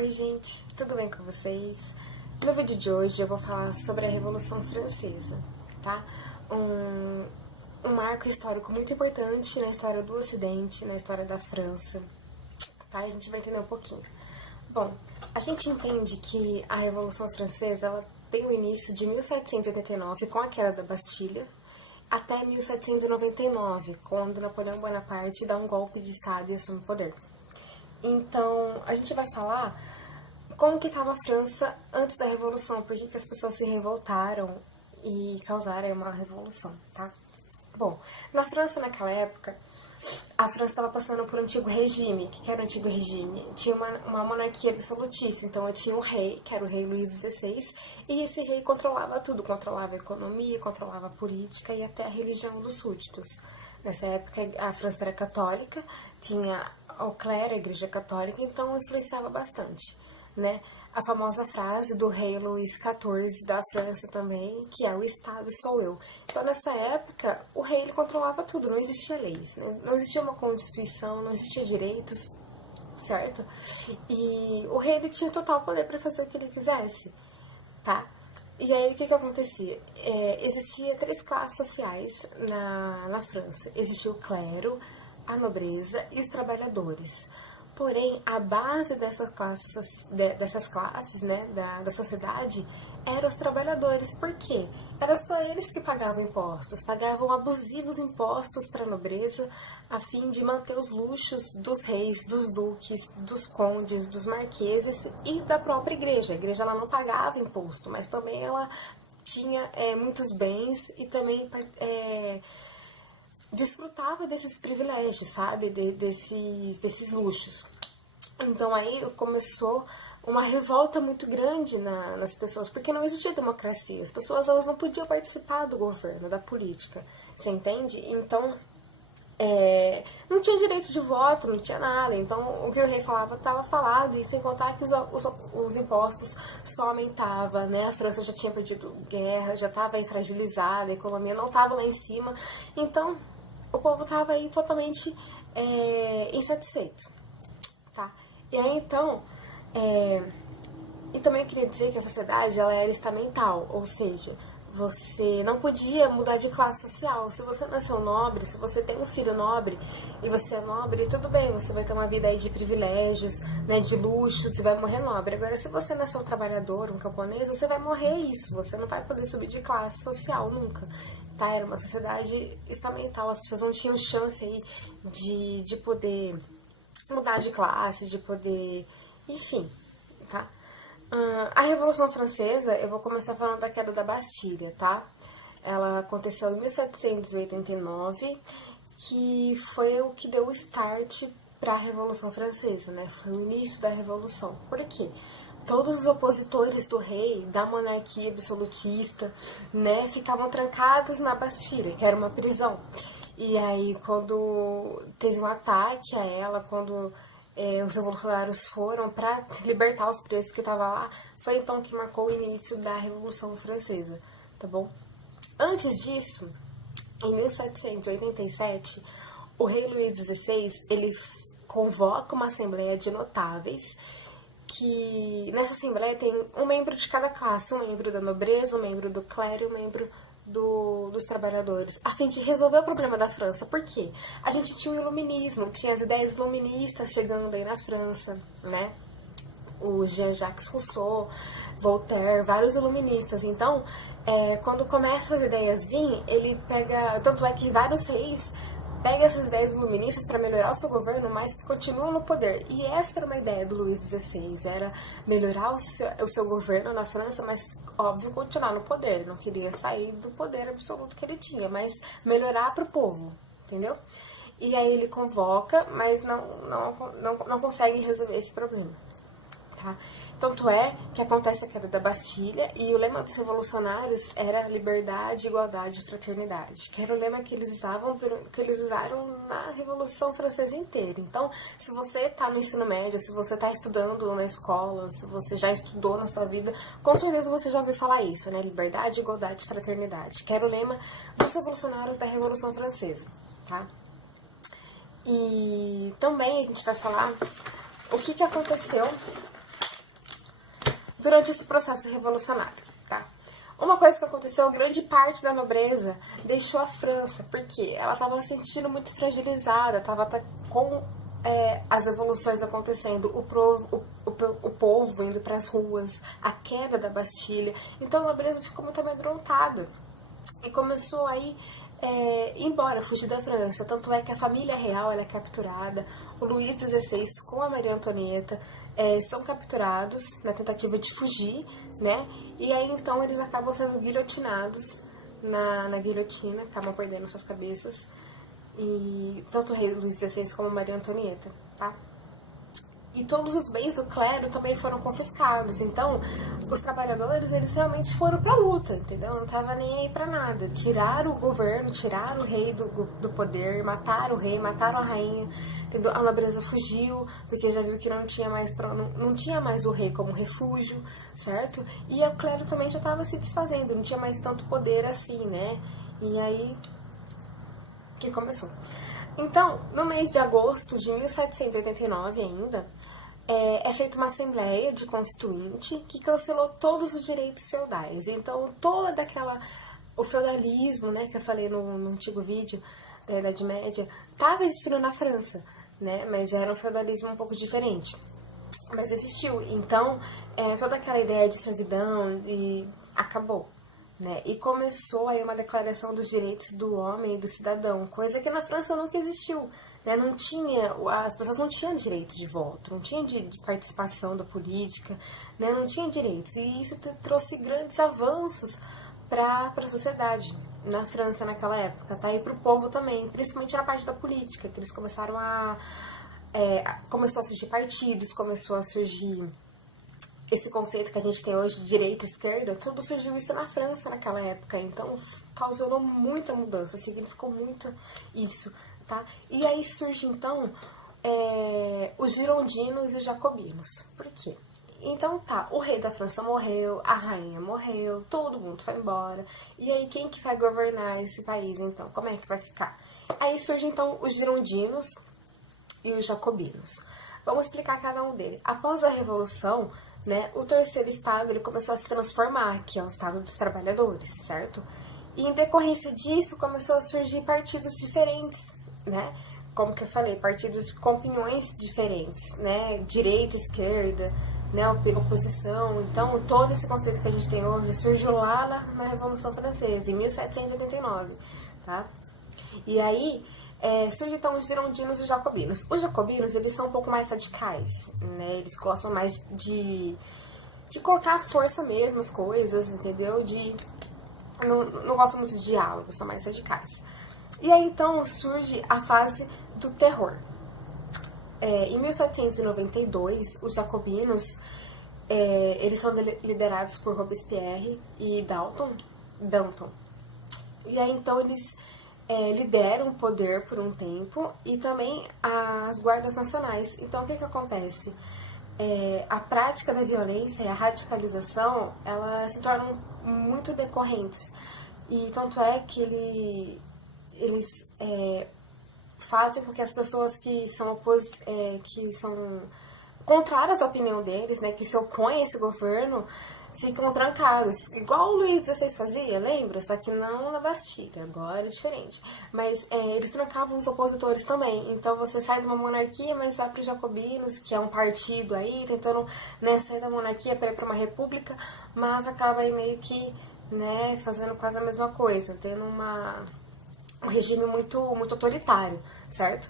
Oi gente, tudo bem com vocês? No vídeo de hoje eu vou falar sobre a Revolução Francesa, tá? Um marco histórico muito importante na história do Ocidente, na história da França, tá? A gente vai entender um pouquinho. Bom, a gente entende que a Revolução Francesa ela tem o início de 1789 com a queda da Bastilha, até 1799, quando Napoleão Bonaparte dá um golpe de Estado e assume o poder. Então, a gente vai falar como que estava a França antes da Revolução, por que as pessoas se revoltaram e causaram uma revolução, tá? Bom, na França naquela época, a França estava passando por um antigo regime. O que era o antigo regime? Tinha uma monarquia absolutista, então eu tinha um rei, que era o rei Luís XVI, e esse rei controlava tudo, controlava a economia, controlava a política e até a religião dos súditos. Nessa época a França era católica, tinha o clero, a igreja católica, então influenciava bastante, né? A famosa frase do rei Luís XIV da França também, que é o Estado sou eu. Então nessa época o rei ele controlava tudo, não existia leis, né? Não existia uma constituição, não existia direitos, certo? E o rei ele tinha total poder para fazer o que ele quisesse, tá? E aí, o que acontecia? Existia três classes sociais na França. Existia o clero, a nobreza e os trabalhadores. Porém, a base dessas classes, né, da sociedade, eram os trabalhadores. Por quê? Era só eles que pagavam impostos, pagavam abusivos impostos para a nobreza, a fim de manter os luxos dos reis, dos duques, dos condes, dos marqueses e da própria igreja. A igreja ela não pagava imposto, mas também ela tinha muitos bens e também desfrutava desses privilégios, sabe? Desses luxos. Então aí começou uma revolta muito grande nas pessoas, porque não existia democracia. As pessoas elas não podiam participar do governo, da política, você entende? Então, não tinha direito de voto, não tinha nada. Então, o que o rei falava estava falado, e sem contar que os impostos só aumentavam, né? A França já tinha perdido guerra, já estava fragilizada, a economia não estava lá em cima. Então, o povo estava aí totalmente insatisfeito, tá? E aí, então, e também eu queria dizer que a sociedade ela era estamental, ou seja, você não podia mudar de classe social. Se você nasceu nobre, se você tem um filho nobre e você é nobre, tudo bem, você vai ter uma vida aí de privilégios, né, de luxos, e vai morrer nobre. Agora, se você nasceu um trabalhador, um camponês, você vai morrer isso, você não vai poder subir de classe social nunca, tá? Era uma sociedade estamental, as pessoas não tinham chance aí de poder mudar de classe, de poder, enfim, tá? A Revolução Francesa, eu vou começar falando da queda da Bastilha, tá? Ela aconteceu em 1789, que foi o que deu o start para a Revolução Francesa, né? Foi o início da Revolução. Por quê? Todos os opositores do rei, da monarquia absolutista, né, ficavam trancados na Bastilha, que era uma prisão. E aí, quando teve um ataque a ela, quando os revolucionários foram para libertar os presos que estavam lá, foi então que marcou o início da Revolução Francesa, tá bom? Antes disso, em 1787, o rei Luís XVI, ele convoca uma assembleia de notáveis, que nessa assembleia tem um membro de cada classe, um membro da nobreza, um membro do clero, um membro dos trabalhadores, a fim de resolver o problema da França. Por quê? A gente tinha o iluminismo, tinha as ideias iluministas chegando aí na França, né? O Jean-Jacques Rousseau, Voltaire, vários iluministas. Então, quando começam as ideias vir, ele pega... Tanto é que vários reis pegam essas ideias iluministas para melhorar o seu governo, mas que continuam no poder. E essa era uma ideia do Luís XVI, era melhorar o seu governo na França, mas, óbvio, continuar no poder. Ele não queria sair do poder absoluto que ele tinha, mas melhorar para o povo, entendeu? E aí ele convoca, mas não consegue resolver esse problema, tá? Tanto é que acontece a queda da Bastilha e o lema dos revolucionários era liberdade, igualdade e fraternidade, que era o lema que eles usaram na Revolução Francesa inteira. Então, se você está no ensino médio, se você está estudando na escola, se você já estudou na sua vida, com certeza você já ouviu falar isso, né? Liberdade, igualdade e fraternidade, que era o lema dos revolucionários da Revolução Francesa, tá? E também a gente vai falar o que aconteceu durante esse processo revolucionário, tá? Uma coisa que aconteceu, grande parte da nobreza deixou a França, porque ela estava se sentindo muito fragilizada, estava com as evoluções acontecendo, o povo indo para as ruas, a queda da Bastilha, então a nobreza ficou muito amedrontada e começou aí ir embora, fugir da França. Tanto é que a família real ela é capturada, o Luís XVI com a Maria Antonieta são capturados na tentativa de fugir, né? E aí então eles acabam sendo guilhotinados na guilhotina, acabam perdendo suas cabeças, e tanto o rei Luís XVI como a Maria Antonieta, tá? E todos os bens do clero também foram confiscados. Então, os trabalhadores, eles realmente foram pra luta, entendeu? Não tava nem aí pra nada. Tiraram o governo, tiraram o rei do poder, mataram o rei, mataram a rainha, entendeu? A nobreza fugiu, porque já viu que não tinha mais o rei como refúgio, certo? E o clero também já tava se desfazendo, não tinha mais tanto poder assim, né? E aí, que começou. Então, no mês de agosto de 1789 ainda, é feita uma assembleia de constituinte que cancelou todos os direitos feudais. Então, o feudalismo, né, que eu falei no antigo vídeo da Idade Média, estava existindo na França, né, mas era um feudalismo um pouco diferente. Mas existiu. Então, toda aquela ideia de servidão acabou. Né? E começou aí uma declaração dos direitos do homem e do cidadão, coisa que na França nunca existiu. Né? Não tinha, as pessoas não tinham direito de voto, não tinham de participação da política, né? Não tinham direitos. E isso trouxe grandes avanços para a sociedade na França naquela época, tá? E para o povo também, principalmente na parte da política, que eles começaram começou a surgir partidos, começou a surgir esse conceito que a gente tem hoje de direita e esquerda, tudo surgiu isso na França naquela época, então causou muita mudança, significou muito isso, tá? E aí surge então os girondinos e os jacobinos. Por quê? Então tá, o rei da França morreu, a rainha morreu, todo mundo foi embora, e aí quem que vai governar esse país então? Como é que vai ficar? Aí surge então os girondinos e os jacobinos. Vamos explicar cada um deles. Após a Revolução, né, o terceiro estado ele começou a se transformar, que é o estado dos trabalhadores, certo? E em decorrência disso começou a surgir partidos diferentes, né? Como que eu falei, partidos com opiniões diferentes, né? Direita, esquerda, né? Oposição. Então, todo esse conceito que a gente tem hoje surgiu lá na Revolução Francesa, em 1789, tá? E aí surgem então os girondinos e os jacobinos. Os jacobinos, eles são um pouco mais radicais, né? Eles gostam mais de colocar à força mesmo as coisas, entendeu? Não gostam muito de diálogo, são mais radicais. E aí então surge a fase do terror. Em 1792, os jacobinos, eles são liderados por Robespierre e Danton. E aí então eles lideram o poder por um tempo e também as guardas nacionais. Então, o que acontece? A prática da violência e a radicalização, elas se tornam muito decorrentes. E tanto é que eles fazem com que as pessoas que são contrárias à opinião deles, né, que se opõem a esse governo, ficam trancados, igual o Luís XVI fazia, lembra? Só que não na Bastilha, agora é diferente. Mas eles trancavam os opositores também. Então você sai de uma monarquia, mas vai para os jacobinos, que é um partido aí, tentando, né, sair da monarquia para ir para uma república, mas acaba aí meio que, né, fazendo quase a mesma coisa, tendo um regime muito, muito autoritário, certo?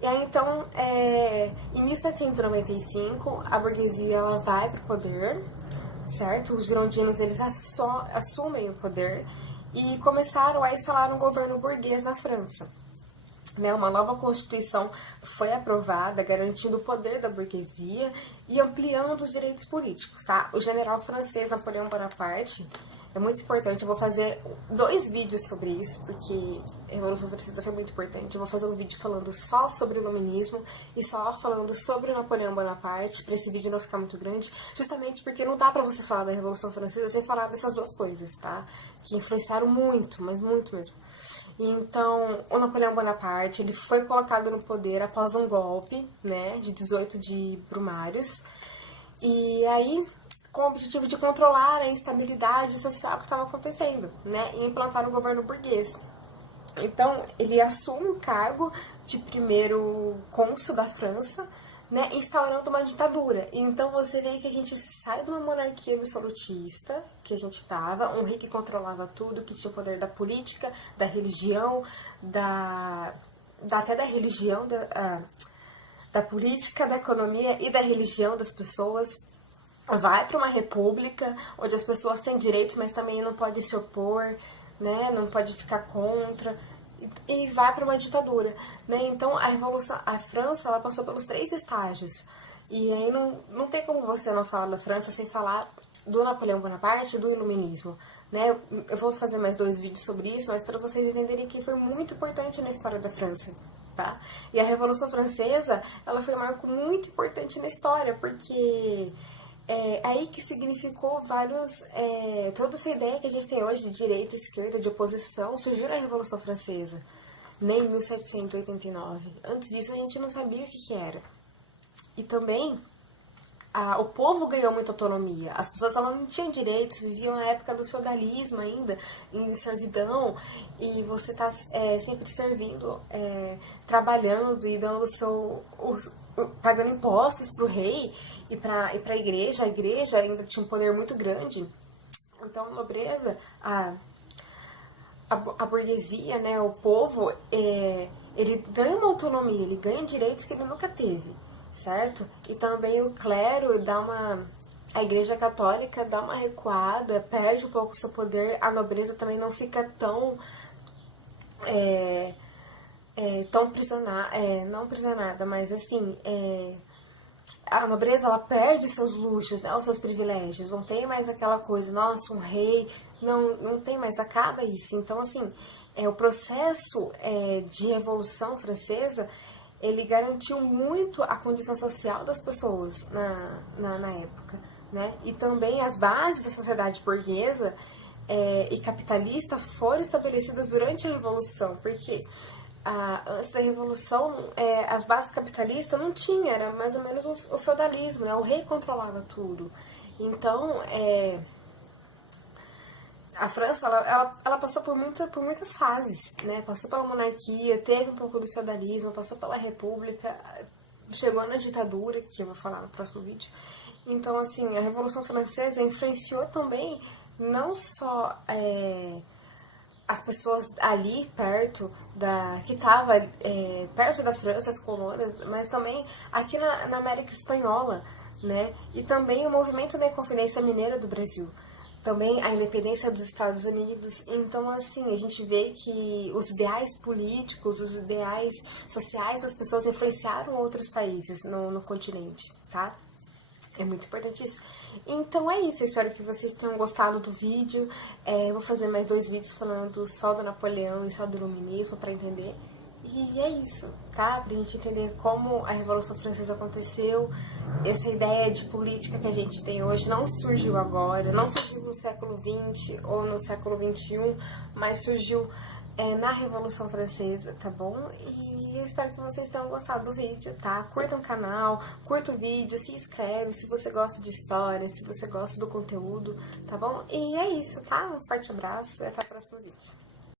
E aí, então, em 1795, a burguesia ela vai para o poder, certo? Os girondinos, eles assumem o poder e começaram a instalar um governo burguês na França. Né? Uma nova constituição foi aprovada, garantindo o poder da burguesia e ampliando os direitos políticos, tá? O general francês Napoleão Bonaparte, é muito importante, eu vou fazer 2 vídeos sobre isso, porque a Revolução Francesa foi muito importante. Eu vou fazer um vídeo falando só sobre o iluminismo e só falando sobre o Napoleão Bonaparte, para esse vídeo não ficar muito grande, justamente porque não dá pra você falar da Revolução Francesa sem falar dessas 2 coisas, tá? Que influenciaram muito, mas muito mesmo. Então, o Napoleão Bonaparte, ele foi colocado no poder após um golpe, né, de 18 de Brumários, e aí com o objetivo de controlar a instabilidade social que estava acontecendo, né, e implantar um governo burguês. Então, ele assume o cargo de primeiro cônsul da França, né, instaurando uma ditadura. Então, você vê que a gente sai de uma monarquia absolutista, que a gente estava, um rei que controlava tudo, que tinha o poder da política, da religião, até da religião, da política, da economia e da religião das pessoas. Vai para uma república, onde as pessoas têm direitos, mas também não pode se opor, né, não pode ficar contra, e vai para uma ditadura, né? Então a França, ela passou pelos 3 estágios, e aí não tem como você não falar da França sem falar do Napoleão Bonaparte e do Iluminismo, né? Eu vou fazer mais 2 vídeos sobre isso, mas para vocês entenderem que foi muito importante na história da França, tá? E a Revolução Francesa, ela foi um marco muito importante na história, porque aí que significou toda essa ideia que a gente tem hoje de direita, esquerda, de oposição, surgiu na Revolução Francesa, né, em 1789. Antes disso a gente não sabia o que era. E também o povo ganhou muita autonomia. As pessoas não tinham direitos, viviam na época do feudalismo ainda, em servidão, e você está sempre servindo, trabalhando e dando pagando impostos para o rei e para a igreja. A igreja ainda tinha um poder muito grande. Então, a nobreza, a burguesia, né, o povo, ele ganha uma autonomia, ele ganha direitos que ele nunca teve, certo? E também o clero a igreja católica dá uma recuada, perde um pouco o seu poder, a nobreza também não fica tão não prisionada, mas assim, a nobreza, ela perde seus luxos, né, os seus privilégios, não tem mais aquela coisa, nossa, um rei, não tem mais, acaba isso. Então, assim, o processo de Revolução Francesa, ele garantiu muito a condição social das pessoas na época, né, e também as bases da sociedade burguesa e capitalista foram estabelecidas durante a Revolução, porque antes da Revolução, as bases capitalistas não tinham, era mais ou menos o feudalismo, né? O rei controlava tudo. Então, a França, ela passou por muitas fases, né? Passou pela monarquia, teve um pouco do feudalismo, passou pela república, chegou na ditadura, que eu vou falar no próximo vídeo. Então, assim, a Revolução Francesa influenciou também não só as pessoas ali perto que estava perto da França, as colônias, mas também aqui na América Espanhola, né? E também o movimento da Inconfidência Mineira do Brasil, também a independência dos Estados Unidos. Então, assim, a gente vê que os ideais políticos, os ideais sociais das pessoas influenciaram outros países no continente, tá? É muito importante isso. Então é isso, eu espero que vocês tenham gostado do vídeo. Eu vou fazer mais 2 vídeos falando só do Napoleão e só do Iluminismo para entender. E é isso, tá? Pra gente entender como a Revolução Francesa aconteceu. Essa ideia de política que a gente tem hoje não surgiu agora, não surgiu no século XX ou no século XXI, mas surgiu na Revolução Francesa, tá bom? E eu espero que vocês tenham gostado do vídeo, tá? Curtam o canal, curta o vídeo, se inscreve se você gosta de história, se você gosta do conteúdo, tá bom? E é isso, tá? Um forte abraço e até o próximo vídeo.